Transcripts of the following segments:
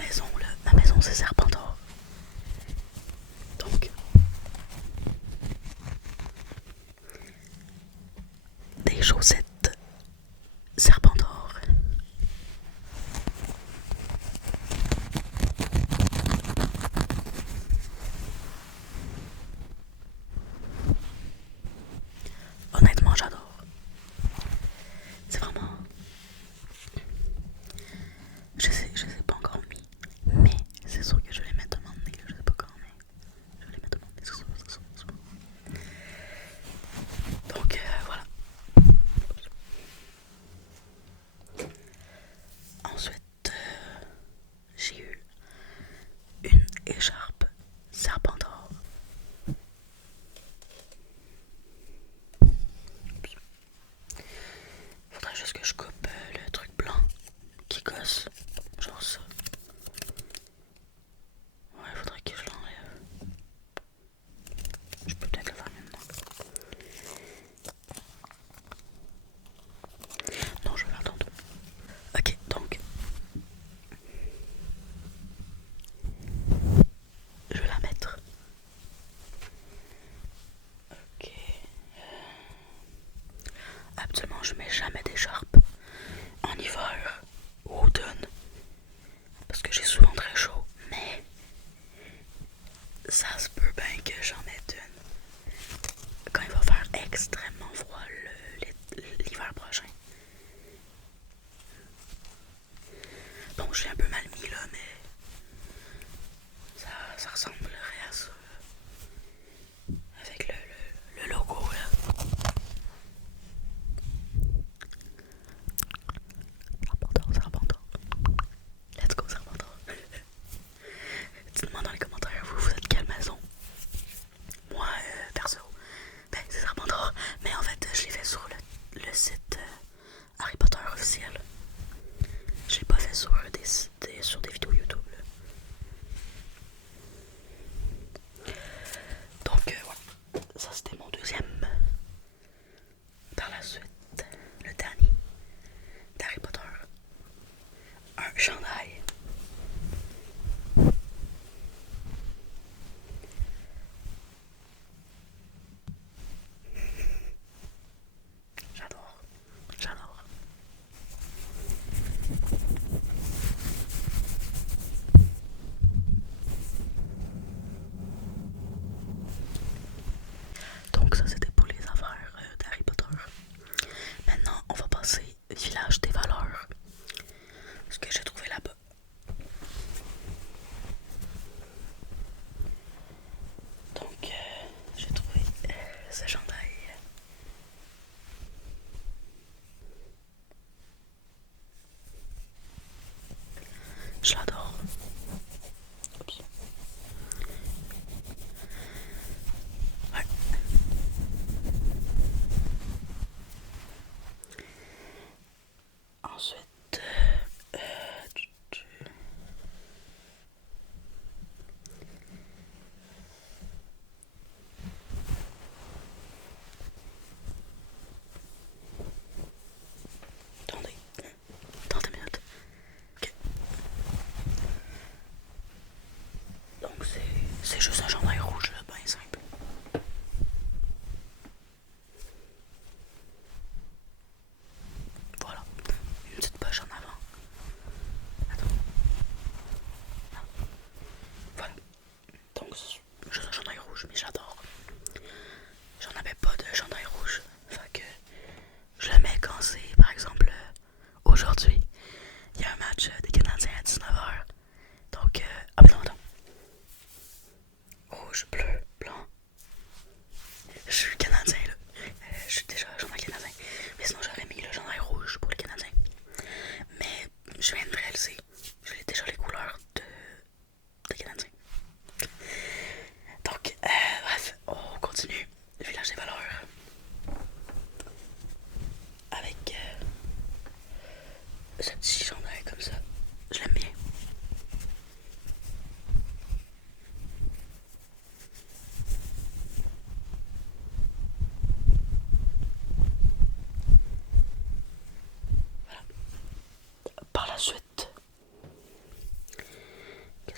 maison, là, ma maison c'est Serpentard. Donc, des chaussettes Serpentard. Honnêtement, j'adore. C'est vraiment. Je sais pas encore mis, mais c'est sûr que je vais les mettre un moment donné. Je sais pas quand, mais je vais les mettre un moment donné. C'est sûr. Donc voilà. Ensuite, j'ai eu une écharpe Serpentard. Faudrait juste que je coupe le truc blanc qui gosse. Genre ça. Ouais, faudrait que je l'enlève. Je peux peut-être le faire maintenant. Non, je vais faire tantôt. Ok, donc. Je vais la mettre. Ok. Habituellement, je mets jamais d'écharpe en hiver ou automne. Parce que j'ai souvent très chaud. Mais ça se peut bien que j'en mette une quand il va faire extrêmement froid l'hiver prochain. Bon, je suis un peu mal mis là, mais ça ressemblerait à ça. Avec le logo là.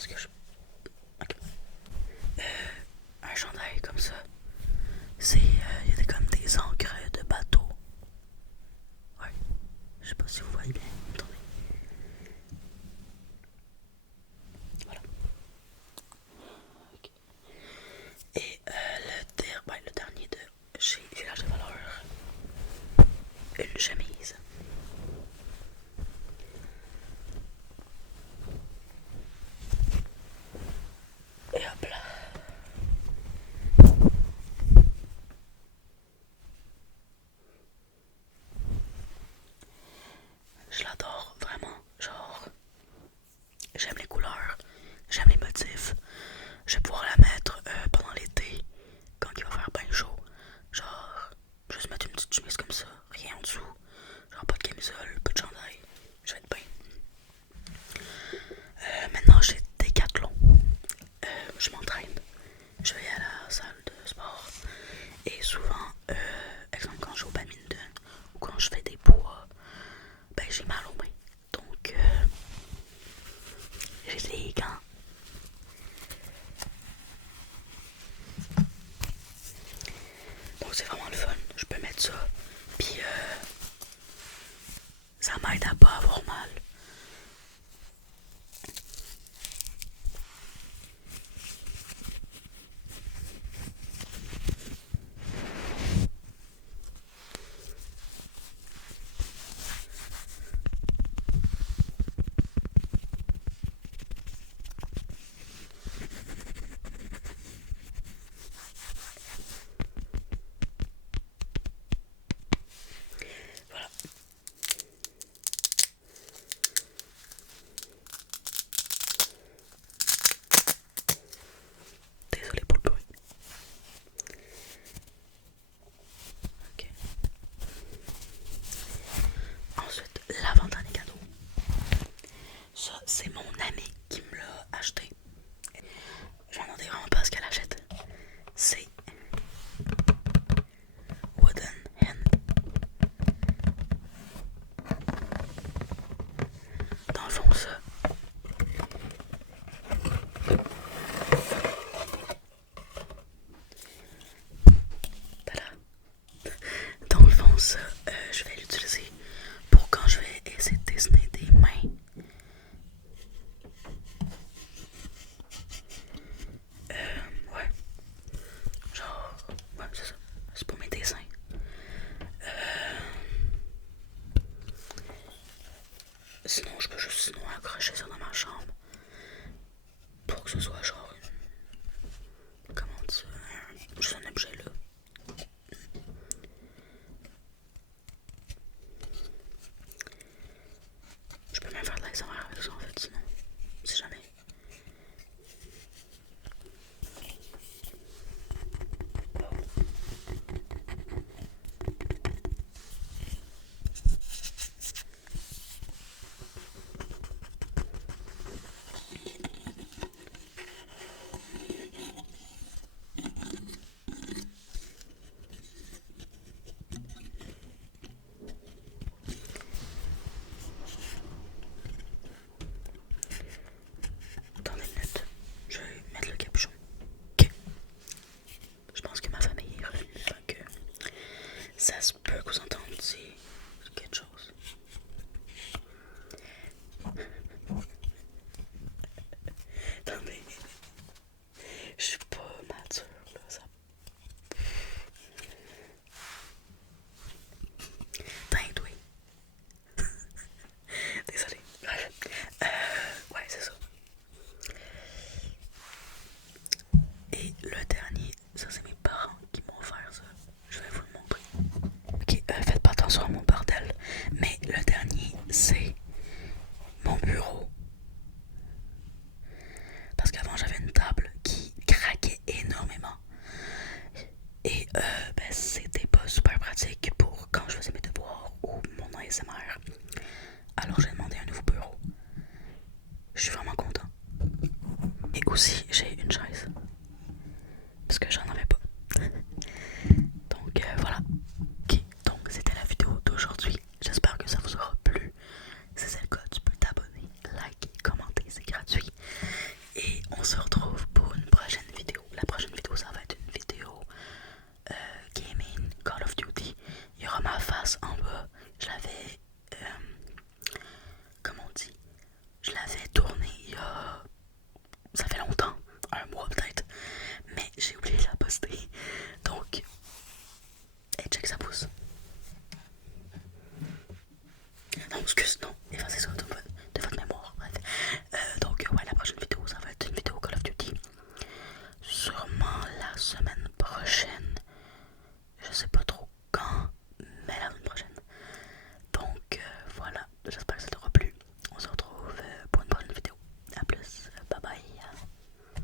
Est-ce que je... Ok. Un chandail comme ça. C'est... Il y a comme des encres de bateau. Ouais. Je sais pas si vous voyez bien. Attendez. Voilà. Okay. Et le dernier de chez Village de Valeurs. Une chemise. Et hop là. Je l'adore vraiment. Genre, j'aime les couleurs, j'aime les motifs. Je vais pouvoir la mettre pendant l'été, quand il va faire bien chaud. Genre, juste mettre une petite chemise comme ça, rien en dessous. Genre, pas de camisole, pas de chandail. Je vais être bien. Maintenant, j'ai Décathlon. Je m'entraîne. Je vais à la salle de sport. Et souvent, exemple quand je joue au badminton ou quand je fais des poids, ben j'ai mal aux mains. Donc, j'ai des gants. Donc c'est vraiment le fun. Je peux mettre ça. Puis ça m'aide à pas avoir mal. Voilà. Désolé pour le bruit. Ok. Ensuite, l'avant-dernier cadeau. Ça, c'est mon ami qui me l'a acheté. J'en demandais vraiment pas ce qu'elle achète. C'est Wooden Hen. Dans le fond, ça. Tada. Dans le fond, ça, je vais l'utiliser pour quand je vais essayer de dessiner des mains. Ouais. Genre, ouais, c'est ça. C'est pour mes dessins. Sinon, je peux juste accrocher ça dans ma chambre pour que ce soit genre comment on dit ça, juste un objet là. Je peux même faire de l'ASMR avec ça en fait, sinon, si jamais. Attendez une minute, je vais mettre le capuchon. Ok. Je pense que ma famille est revenue, donc ça se peut que vous entendiez quelque chose. Attendez, je suis pas mature là, ça. T'inquiète, oui. Désolé. Ouais, c'est ça. Et le dernier, ça c'est mes parents qui m'ont offert ça. Je vais vous le montrer. Ok, faites pas attention à mon bordel. Mais le dernier, c'est mon bureau. Parce qu'avant j'avais une table qui craquait énormément. Et ben, c'était pas super pratique pour quand je faisais mes devoirs ou mon ASMR. Alors j'ai demandé un nouveau bureau. Je suis vraiment content. Et aussi j'ai une chaise. Parce que j'en avais pas. Donc voilà. Ok, donc c'était la vidéo d'aujourd'hui. J'espère que ça vous aura plu. Si c'est le cas, tu peux t'abonner, liker, commenter, c'est gratuit. Et on se retrouve